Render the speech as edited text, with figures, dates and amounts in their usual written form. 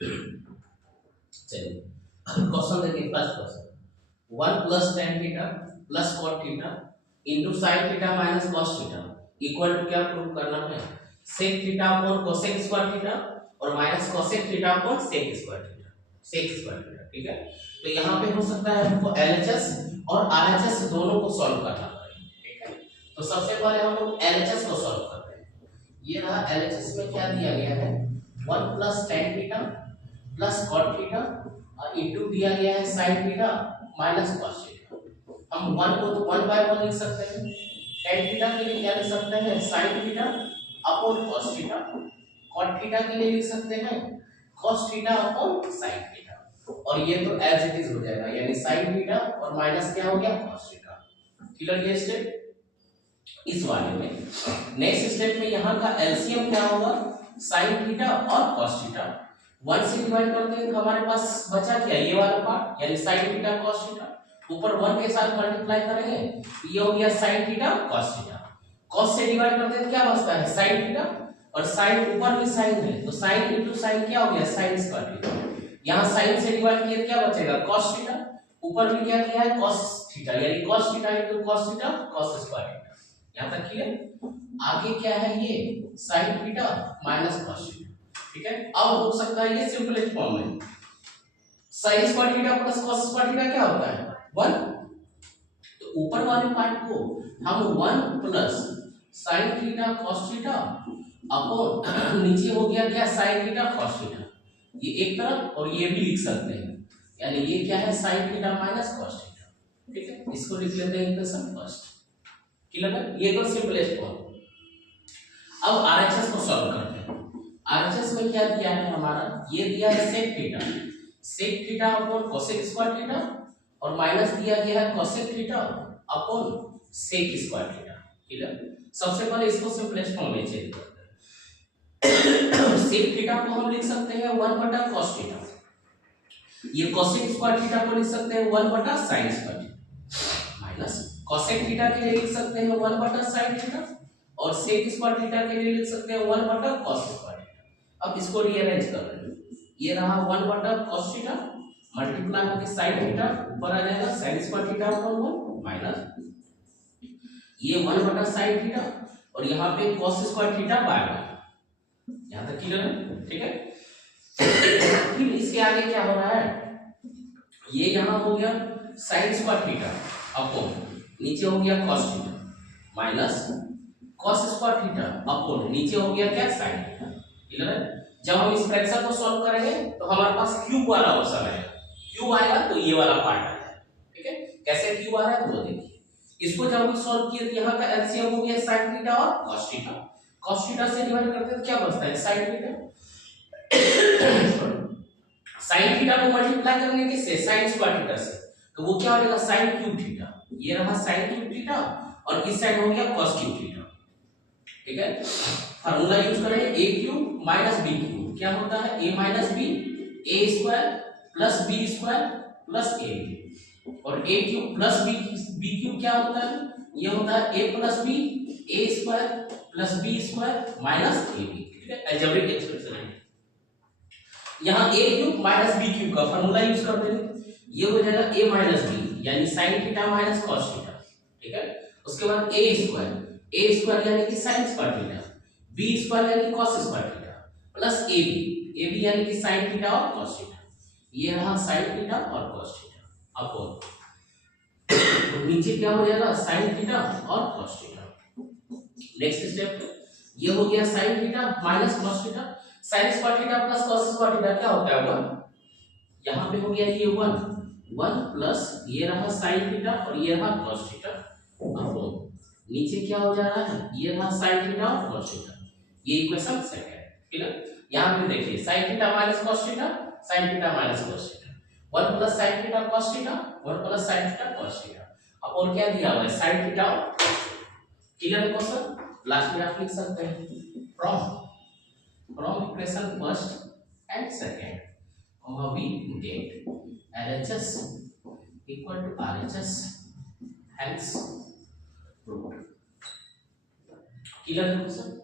चलिए क्वेश्चन देखिए, first question, 1 + tan theta plus cot theta into sine theta minus cos theta equal to क्या prove करना है, sec theta upon cosec square theta और minus cosec theta upon sec square theta, sec square theta. ठीक है, तो यहाँ पे हो सकता है हमको एलएचएस और आरएचएस दोनों को सॉल्व करना पड़ेगा। ठीक है, तो सबसे पहले हम लोग एलएचएस को सॉल्व करते हैं। ये रहा एलएचएस में क्या दिया गया है, 1 + tan theta plus cot theta और इंटू दिया गया है sine theta minus cos theta. हम 1 को तो 1 बाय 1 लिख सकते हैं, tan थीटा के लिए क्या लिख सकते हैं, sine theta upon cos theta, cot theta के लिए लिख सकते हैं cos theta upon sine theta, और ये तो एज इट इज हो जाएगा, यानी साइन थीटा और माइनस क्या हो गया, कॉस थीटा। क्लियर ये स्टेप। इस वाले में नेक्स्ट स्टेप में यहाँ का एलसीएम क्या होगा, साइन थीटा और कॉस थीटा, 1 से डिवाइड करते हैं तो हमारे पास बचा क्या, ये वाला पार्ट, यानी sin थीटा cos थीटा, ऊपर 1 के साथ मल्टीप्लाई करेंगे ये हो गया sin theta cos theta, cos से डिवाइड करते हैं क्या बचता है, sin थीटा, और sin ऊपर भी sin है तो sin इनटू sin क्या हो गया, sin स्क्वायर थीटा, यहां sin से डिवाइड किया क्या बचेगा, cos थीटा, ऊपर भी क्या किया है, cos थीटा, यानी cos theta into cos theta cos square theta. यहां तक क्लियर। आगे क्या है, ये sin theta minus cos theta. ठीक है, अब हो सकता है ये सिंपलेस्ट फॉर्म में, sin square theta plus cos square theta क्या होता है, 1, तो ऊपर वाले पार्ट को हम 1 plus sin theta cos theta upon नीचे हो गया क्या, sin थीटा cos थीटा, ये एक तरफ और ये भी लिख सकते हैं, यानी ये क्या है, sin theta minus cos theta. ठीक है, इसको लिख लेते हैं इक्वेशन फर्स्ट। क्लियर है, ये तो सिंपलेस्ट फॉर्म। अब आरएचएस को सॉल्व करते हैं। आरएचएस में क्या दिया है हमारा, ये दिया है sec theta, sec theta upon cosec square theta और माइनस दिया गया है cosec theta upon sec square theta. Clear, सबसे पहले इसको सिंपलेस्ट फॉर्म में चेंज करते हैं। सेक थीटा को हम लिख सकते हैं 1/cos थीटा, ये कोसेक स्क्वायर थीटा को लिख सकते हैं 1/sin square theta, minus cosec theta के लिए लिख सकते हैं 1/sin थीटा और सेक स्क्वायर थीटा के लिए लिख सकते हैं 1/cos स्क्वायर थीटा। अब इसको रीअरेंज कर रहे हैं, ये रहा 1/cos थीटा मल्टीप्लाई होकर sin थीटा ऊपर आ जाएगा sin square theta upon 1 minus ये 1/sin थीटा और यहाँ पे cos स्क्वायर थीटा बाय 1। यहाँ तक क्लियर है। ठीक है, फिर इसके आगे क्या हो रहा है, ये यहाँ हो गया sin स्क्वायर थीटा अपॉन नीचे हो गया cos theta minus cos square theta upon नीचे हो गया क्या, sin थीटा। क्लियर है, जब हम इस फ्रैक्शन को सॉल्व करेंगे तो हमारे पास क्यूब वाला ऑप्शन आएगा, क्यूब आएगा तो ये वाला पार्ट आ जाएगा। ठीक है, कैसे क्यूब आ रहा है तो देखिए, इसको जब हम सॉल्व किए तो यहाँ का एलसीएम हो गया sin थीटा और cos थीटा, cos थीटा से डिवाइड करते हैं तो क्या बचता है, sin थीटा, sin थीटा को मल्टीप्लाई करेंगे किससे, sin स्क्वायर थीटा से, तो वो क्या हो जाएगा sin क्यूब थीटा, ये रहा sin क्यूब थीटा और इस साइड हो गया cos क्यूब थीटा। ठीक है, फार्मूला यूज करेंगे a cube minus b cube, क्या होता है a minus b, a square plus b square plus a, और a cube plus b cube क्या होता है, ये होता है a plus b, a square plus b square minus ab। ठीक है, अलजेब्रिक एक्सप्रेशन है, यहाँ a cube minus b cube का फार्मूला यूज करते हैं, ये हो जाएगा a माइनस b यानी sin theta minus cos theta. ठीक है, उसके बाद a स्क्वायर यानी कि sin square theta, b square यानी cos square theta plus ab यानी कि sin थीटा और cos थीटा, ये रहा sin थीटा और cos थीटा अपॉन तो नीचे क्या हो जाएगा sin थीटा और cos थीटा। नेक्स्ट स्टेप, ये हो गया sin theta minus cos theta, sin square theta plus cos square theta क्या होता है 1, यहाँ पे हो गया ये 1 प्लस ये रहा sin थीटा और ये रहा cos थीटा अपॉन नीचे क्या हो जा रहा है, ये रहा sin थीटा और cos थीटा, ये इक्वेशन सेकंड है। क्लियर, यहां पे देखिए sin theta minus cos theta, sin theta minus cos theta, 1 plus sin theta cos theta, 1 plus sin theta cos theta, अब और क्या दिया हुआ है sin थीटा और cos थीटा। क्लियर है क्वेश्चन, लास्ट में आप लिख सकते हैं from equation first and second we get LHS equal to RHS, hence proved। Clear है क्वेश्चन।